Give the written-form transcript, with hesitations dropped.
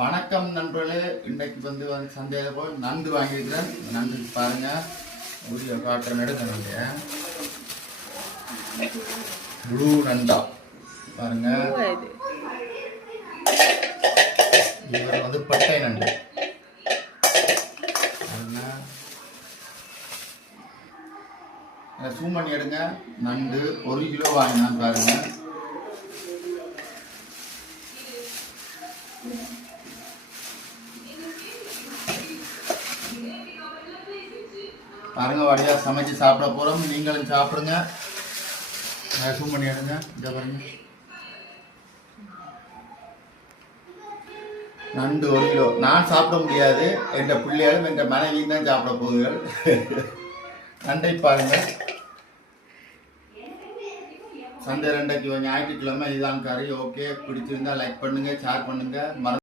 வணக்கம் நண்பர்களே, இன்றைக்கு சந்தையில் போய் நண்டு வாங்கியிருக்கிறேன். நண்டு பாருங்க, வீடியோ காட்டுறேன். எடுக்க ப்ளூ நண்டா பாருங்க. இவர் பட்டை நண்டு ஜூம் பண்ணி எடுங்க. நண்டு 1 கிலோ வாங்கினான் பாருங்க. பாருங்க, வழியா சமைச்சு சாப்பிட போறோம். நீங்களும் சாப்பிடுங்க. ஜூம் பண்ணி எடுங்க. இதை பாருங்க, நண்டு 1 கிலோ. நான் சாப்பிட முடியாது, என் பிள்ளைகளும் என் மனைவியும் தான் சாப்பிட போகுதுகள். நண்டை பாருங்க. சந்தை 2 ஞாயிற்றுக்கிழமை இதுதான் கறி. ஓகே, பிடிச்சிருந்தா லைக் பண்ணுங்க, ஷேர் பண்ணுங்க.